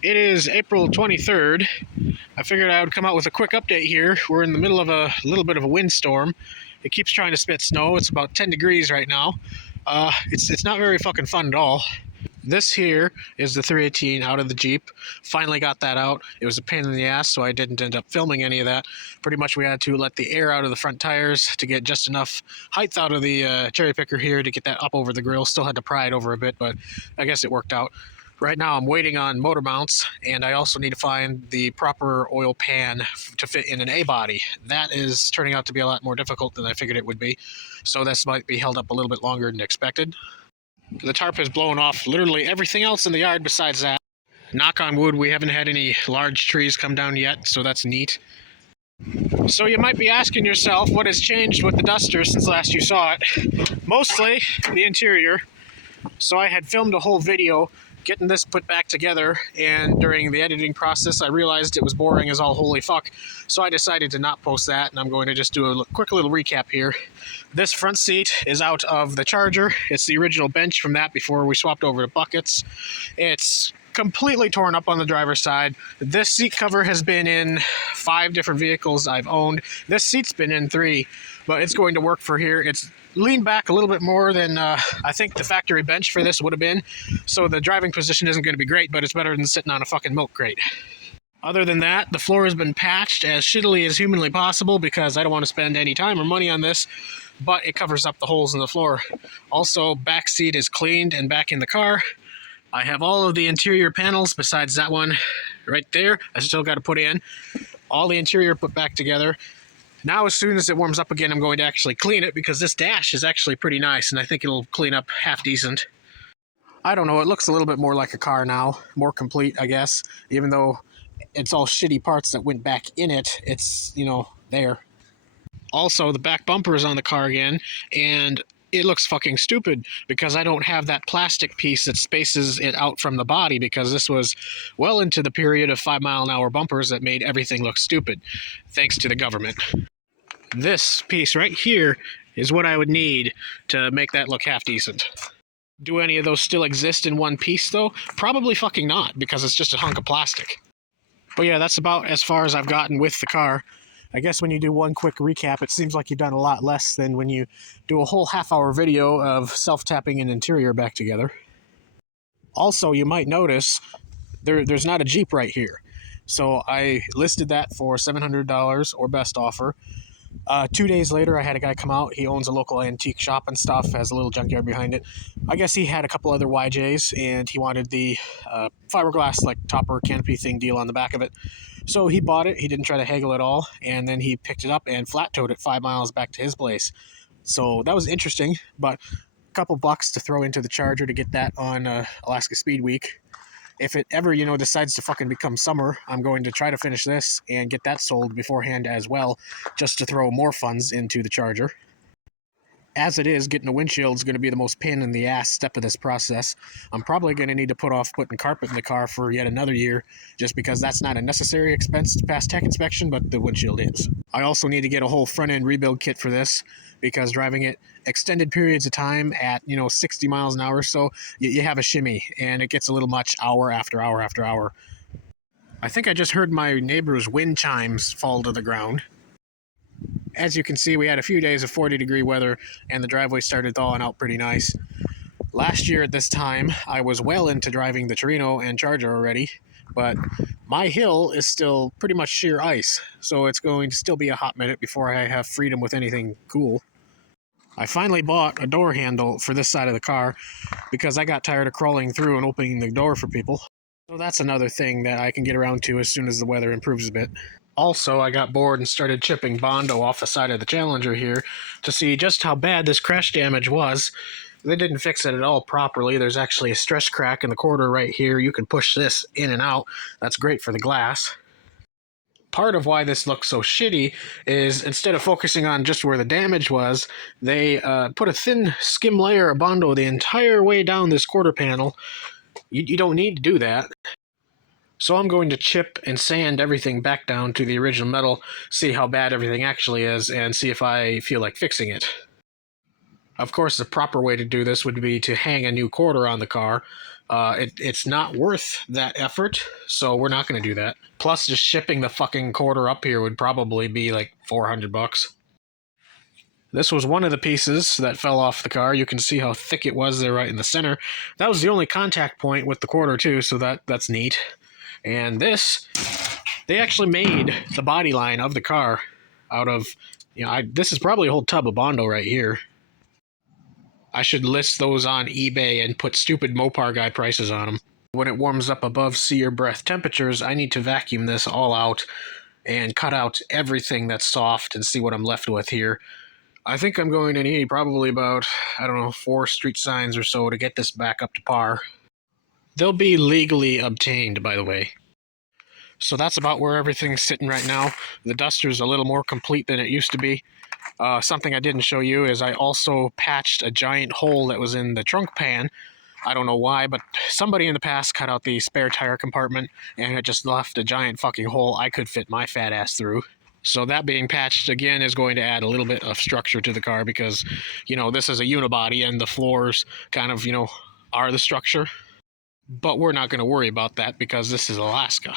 It is April 23rd. I figured I would come out with a quick update here. We're in the middle of a little bit of a windstorm. It keeps trying to spit snow. It's about 10 degrees right now. It's not very fucking fun at all. This here is the 318 out of the Jeep. Finally got that out. It was a pain in the ass, so I didn't end up filming any of that. Pretty much we had to let the air out of the front tires to get just enough height out of the cherry picker here to get that up over the grill. Still had to pry it over a bit, but I guess it worked out. Right now I'm waiting on motor mounts, and I also need to find the proper oil pan to fit in an A-body. That is turning out to be a lot more difficult than I figured it would be, so this might be held up a little bit longer than expected. The tarp has blown off literally everything else in the yard besides that. Knock on wood, we haven't had any large trees come down yet, so that's neat. So you might be asking yourself what has changed with the Duster since last you saw it. Mostly the interior. So I had filmed a whole video getting this put back together, and during the editing process I realized it was boring as all holy fuck, so I decided to not post that, and I'm going to just do a quick little recap here. This front seat is out of the Charger. It's the original bench from that before we swapped over to buckets. It's completely torn up on the driver's side. This seat cover has been in 5 different vehicles I've owned. This seat's been in 3, but it's going to work for here. It's leaned back a little bit more than I think the factory bench for this would have been, so the driving position isn't going to be great, but it's better than sitting on a fucking milk crate. Other than that, the floor has been patched as shittily as humanly possible because I don't want to spend any time or money on this, but it covers up the holes in the floor. Also, back seat is cleaned and back in the car. I have all of the interior panels besides that one right there. I still got to put in all the interior put back together. Now, as soon as it warms up again, I'm going to actually clean it because this dash is actually pretty nice, and I think it'll clean up half decent. I don't know, it looks a little bit more like a car now, more complete, I guess, even though it's all shitty parts that went back in it. It's, there. Also, the back bumper is on the car again, and it looks fucking stupid because I don't have that plastic piece that spaces it out from the body, because this was well into the period of 5-mile-an-hour bumpers that made everything look stupid, thanks to the government. This piece right here is what I would need to make that look half decent. Do any of those still exist in one piece though? Probably fucking not, because it's just a hunk of plastic. But yeah, that's about as far as I've gotten with the car. I guess when you do one quick recap, it seems like you've done a lot less than when you do a whole half-hour video of self-tapping an interior back together. Also, you might notice there's not a Jeep right here. So I listed that for $700 or best offer. 2 days later, I had a guy come out. He owns a local antique shop and stuff, has a little junkyard behind it. I guess he had a couple other YJs, and he wanted the fiberglass topper canopy thing deal on the back of it. So he bought it. He didn't try to haggle at all, and then he picked it up and flat towed it 5 miles back to his place. So that was interesting, but a couple bucks to throw into the Charger to get that on Alaska Speed Week. If it ever, decides to fucking become summer, I'm going to try to finish this and get that sold beforehand as well, just to throw more funds into the Charger. As it is, getting a windshield is going to be the most pain in the ass step of this process. I'm probably going to need to put off putting carpet in the car for yet another year, just because that's not a necessary expense to pass tech inspection, but the windshield is. I also need to get a whole front-end rebuild kit for this, because driving it extended periods of time at 60 miles an hour or so, you have a shimmy, and it gets a little much hour after hour after hour. I think I just heard my neighbor's wind chimes fall to the ground. As you can see, we had a few days of 40-degree weather, and the driveway started thawing out pretty nice. Last year at this time, I was well into driving the Torino and Charger already, but my hill is still pretty much sheer ice, so it's going to still be a hot minute before I have freedom with anything cool. I finally bought a door handle for this side of the car because I got tired of crawling through and opening the door for people. So that's another thing that I can get around to as soon as the weather improves a bit. Also, I got bored and started chipping Bondo off the side of the Challenger here to see just how bad this crash damage was. They didn't fix it at all properly. There's actually a stress crack in the quarter right here. You can push this in and out. That's great for the glass. Part of why this looks so shitty is instead of focusing on just where the damage was, they put a thin skim layer of Bondo the entire way down this quarter panel. You don't need to do that. So I'm going to chip and sand everything back down to the original metal, see how bad everything actually is, and see if I feel like fixing it. Of course, the proper way to do this would be to hang a new quarter on the car, It's not worth that effort, so we're not going to do that. Plus, just shipping the fucking quarter up here would probably be like $400. This was one of the pieces that fell off the car. You can see how thick it was there right in the center. That was the only contact point with the quarter too, so that's neat. And this, they actually made the body line of the car out of, this is probably a whole tub of Bondo right here. I should list those on eBay and put stupid Mopar guy prices on them. When it warms up above see your breath temperatures, I need to vacuum this all out and cut out everything that's soft and see what I'm left with here. I think I'm going to need probably about, 4 street signs or so to get this back up to par. They'll be legally obtained, by the way. So that's about where everything's sitting right now. The Duster's a little more complete than it used to be. Something I didn't show you is I also patched a giant hole that was in the trunk pan. I don't know why, but somebody in the past cut out the spare tire compartment, and it just left a giant fucking hole I could fit my fat ass through. So that being patched again is going to add a little bit of structure to the car because, this is a unibody and the floors kind of, are the structure. But we're not going to worry about that because this is Alaska.